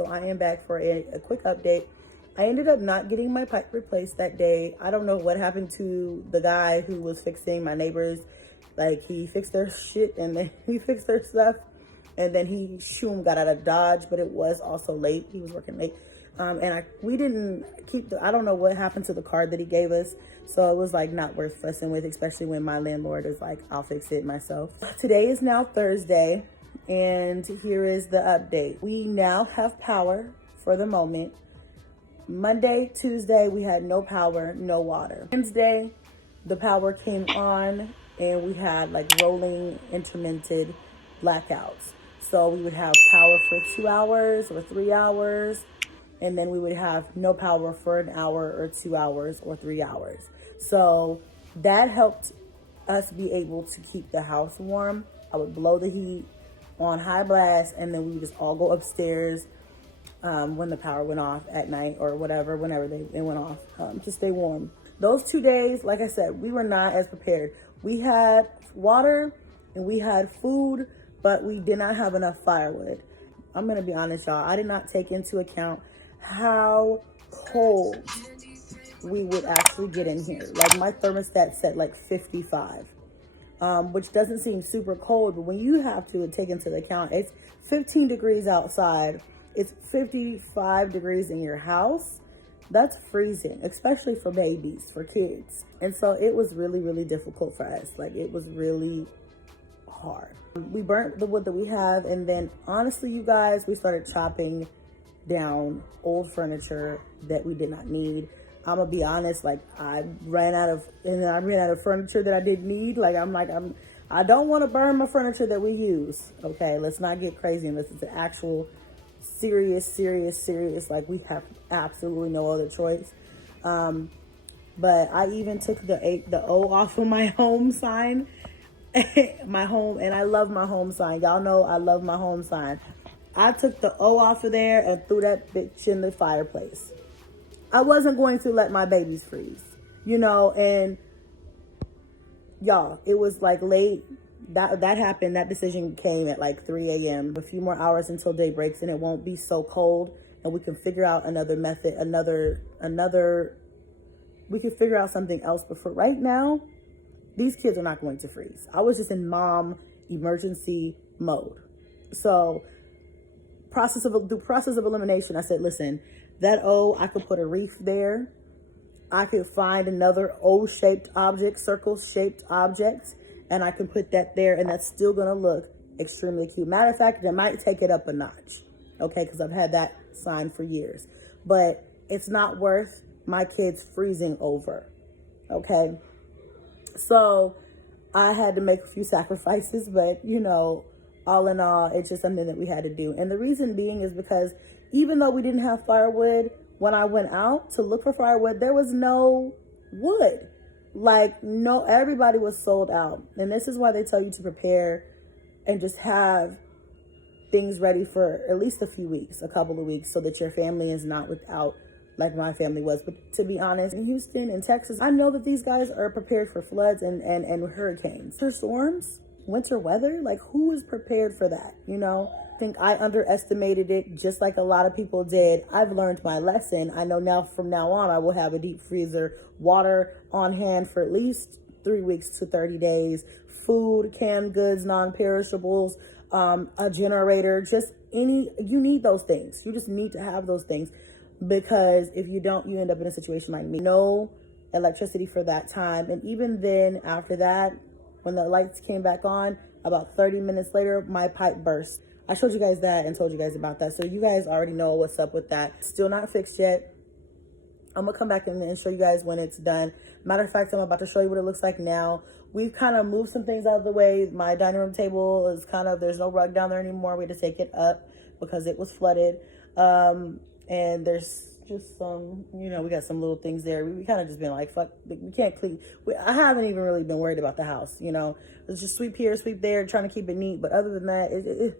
so I am back for a quick update. I ended up not getting my pipe replaced that day. I don't know what happened to the guy who was fixing my neighbors. Like, he fixed their shit and then he fixed their stuff, and then he got out of Dodge, but it was also late. He was working late. We didn't keep I don't know what happened to the card that he gave us. So it was like not worth fussing with, especially when my landlord is like, I'll fix it myself. Today is now Thursday, and here is the update. We now have power for the moment. Monday, Tuesday, we had no power, no water. Wednesday, the power came on and we had like rolling intermittent blackouts. So we would have power for 2 hours or 3 hours, and then we would have no power for an hour or 2 hours or 3 hours. So that helped us be able to keep the house warm. I would blow the heat on high blast, and then we would just all go upstairs when the power went off at night or whatever, whenever they went off, to stay warm. Those 2 days, like I said, we were not as prepared. We had water and we had food, but we did not have enough firewood. I'm gonna be honest, y'all. I did not take into account how cold we would actually get in here. Like, my thermostat set like 55, which doesn't seem super cold, but when you have to take into account it's 15 degrees outside, it's 55 degrees in your house, that's freezing, especially for babies, for kids. And so it was really, really difficult for us. Like, it was really hard. We burnt the wood that we have, and then honestly, you guys, we started chopping down old furniture that we did not need. I'm gonna be honest, like, I ran out of furniture that I didn't need. Like, I don't want to burn my furniture that we use. Okay, let's not get crazy unless it's an actual serious, like, we have absolutely no other choice. But I even took the O off of my home sign. My home, and I love my home sign. Y'all know I love my home sign. I took the O off of there and threw that bitch in the fireplace. I wasn't going to let my babies freeze, you know. And y'all, it was like late. That happened. That decision came at like 3 a.m. A few more hours until day breaks, and it won't be so cold, and we can figure out another method, we can figure out something else. But for right now, these kids are not going to freeze. I was just in mom emergency mode. So through process of elimination, I said, listen, that O, I could put a reef there. I could find another O-shaped object, circle-shaped object, and I can put that there, and that's still gonna look extremely cute. Matter of fact, I might take it up a notch, okay, because I've had that sign for years. But it's not worth my kids freezing over, okay? So I had to make a few sacrifices, but, you know, all in all, it's just something that we had to do. And the reason being is because even though we didn't have firewood, when I went out to look for firewood, there was no wood. Like, no, everybody was sold out. And this is why they tell you to prepare and just have things ready for at least a few weeks, a couple of weeks, so that your family is not without, like my family was. But to be honest, in Houston and Texas, I know that these guys are prepared for floods and hurricanes. For storms, winter weather, like, who is prepared for that, you know? I think I underestimated it, just like a lot of people did. I've learned my lesson. I know now, from now on, I will have a deep freezer, water on hand for at least 3 weeks to 30 days, food, canned goods, non-perishables, a generator, you need those things. You just need to have those things, because if you don't, you end up in a situation like me. No electricity for that time. And even then, after that, when the lights came back on, about 30 minutes later, my pipe burst. I showed you guys that and told you guys about that. So you guys already know what's up with that. Still not fixed yet. I'm gonna come back and show you guys when it's done. Matter of fact, I'm about to show you what it looks like now. We've kind of moved some things out of the way. My dining room table is there's no rug down there anymore. We had to take it up because it was flooded. And there's just some, you know, we got some little things there. We kind of just been like, fuck, we can't clean. I haven't even really been worried about the house, you know. It's just sweep here, sweep there, trying to keep it neat. But other than that,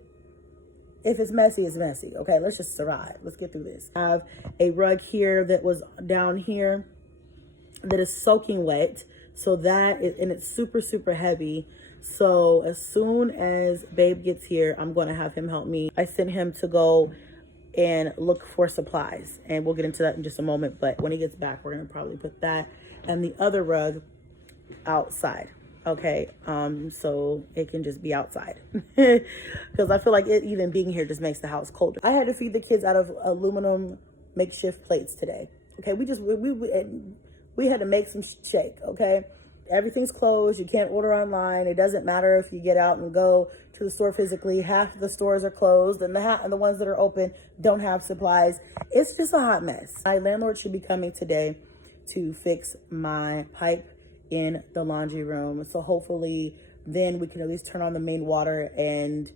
if it's messy, it's messy. Okay, let's just survive. Let's get through this. I have a rug here that was down here that is soaking wet. So that is, and it's super, super heavy. So as soon as babe gets here, I'm going to have him help me. I sent him to go and look for supplies. And we'll get into that in just a moment. But when he gets back, we're going to probably put that and the other rug outside. Okay, so it can just be outside because I feel like it even being here just makes the house colder. I had to feed the kids out of aluminum makeshift plates today. Okay, we had to make some shake. Okay, everything's closed. You can't order online. It doesn't matter if you get out and go to the store physically. Half of the stores are closed, and the ones that are open don't have supplies. It's just a hot mess. My landlord should be coming today to fix my pipe in the laundry room. So hopefully then we can at least turn on the main water and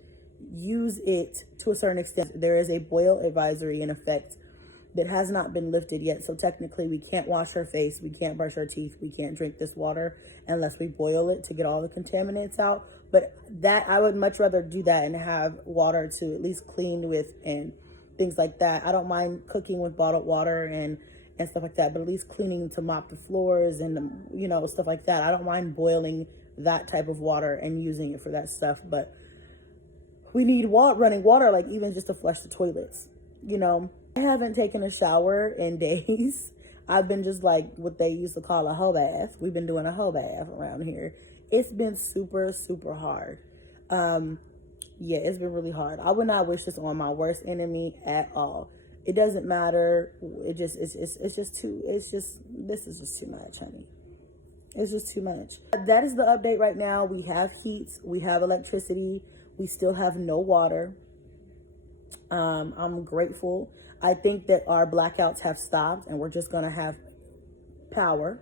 use it to a certain extent. There is a boil advisory in effect that has not been lifted yet. So technically we can't wash our face, we can't brush our teeth, we can't drink this water unless we boil it to get all the contaminants out. But that, I would much rather do that and have water to at least clean with and things like that. I don't mind cooking with bottled water and stuff like that, but at least cleaning to mop the floors and, you know, stuff like that. I don't mind boiling that type of water and using it for that stuff, but we need running water, like even just to flush the toilets, you know. I haven't taken a shower in days. I've been just like what they used to call a hoe bath. We've been doing a hoe bath around here. It's been super, super hard. Yeah, it's been really hard. I would not wish this on my worst enemy at all. It doesn't matter. This is just too much, honey. It's just too much. That is the update right now. We have heat, we have electricity, we still have no water. I'm grateful. I think that our blackouts have stopped and we're just gonna have power.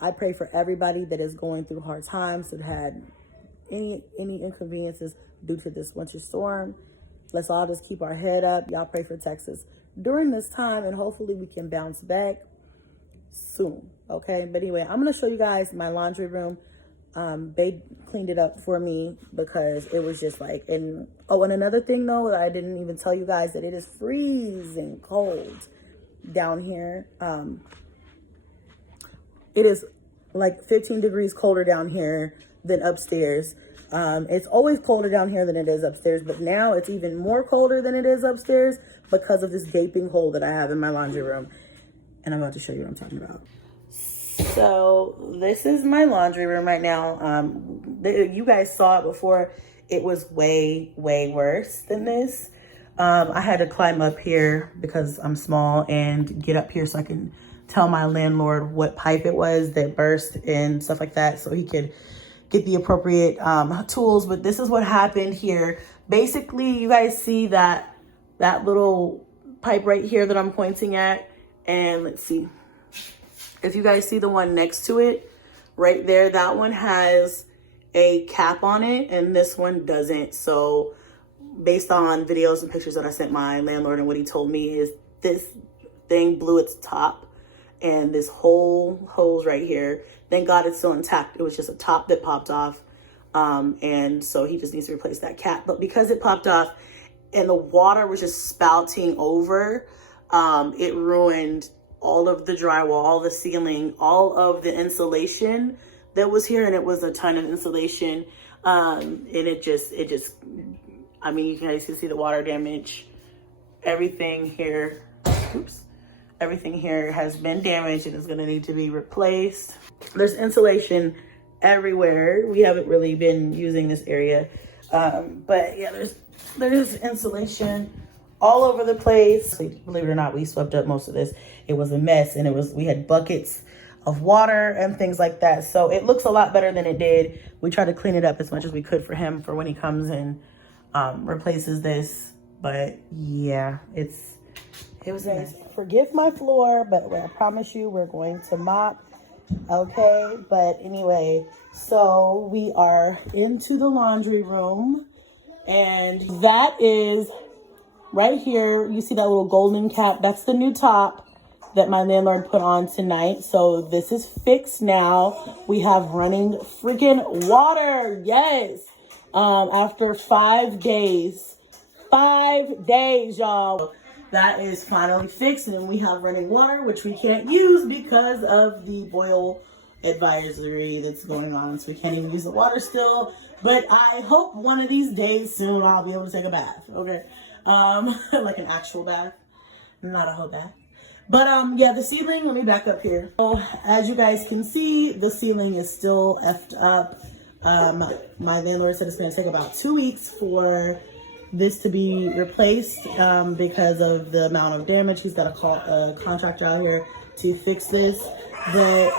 I pray for everybody that is going through hard times, that had any inconveniences due to this winter storm. Let's all just keep our head up. Y'all pray for Texas during this time, and hopefully we can bounce back soon. Okay, but anyway, I'm gonna show you guys my laundry room. They cleaned it up for me because it was just like, and another thing though, that I didn't even tell you guys, that it is freezing cold down here. It is like 15 degrees colder down here than upstairs. It's always colder down here than it is upstairs, but now it's even more colder than it is upstairs because of this gaping hole that I have in my laundry room. And I'm about to show you what I'm talking about. So this is my laundry room right now. You guys saw it before. It was way, way worse than this. I had to climb up here because I'm small and get up here so I can tell my landlord what pipe it was that burst and stuff like that, so he could get the appropriate tools. But this is what happened here. Basically, you guys see that little pipe right here that I'm pointing at, and let's see if you guys see the one next to it right there. That one has a cap on it and this one doesn't. So based on videos and pictures that I sent my landlord, and what he told me is this thing blew its top, and this whole hose right here, thank God it's still intact. It was just a top that popped off. And so he just needs to replace that cap. But because it popped off and the water was just spouting over, it ruined all of the drywall, all the ceiling, all of the insulation that was here. And it was a ton of insulation. And it just, I mean, you guys can see the water damage. Everything here, everything here has been damaged and is gonna need to be replaced. There's insulation everywhere. We haven't really been using this area. But yeah, there's insulation all over the place. Believe it or not, we swept up most of this. It was a mess, and we had buckets of water and things like that. So it looks a lot better than it did. We tried to clean it up as much as we could for him for when he comes and replaces this. But yeah, it was a mess. Forgive my floor, but I promise you we're going to mop. Okay, but anyway, so we are into the laundry room, and that is right here. You see that little golden cap? That's the new top that my landlord put on tonight. So this is fixed now. We have running freaking water. Yes. After 5 days. 5 days, y'all. That is finally fixed, and we have running water, which we can't use because of the boil advisory that's going on. So we can't even use the water still. But I hope one of these days soon I'll be able to take a bath. Okay. like an actual bath, not a whole bath. But yeah, the ceiling, let me back up here. So as you guys can see, the ceiling is still effed up. My landlord said it's gonna take about 2 weeks for this to be replaced because of the amount of damage. He's got to call a contractor out here to fix this. But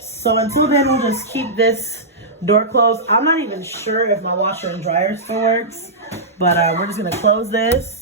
so until then, we'll just keep this door closed. I'm not even sure if my washer and dryer still works, but we're just gonna close this.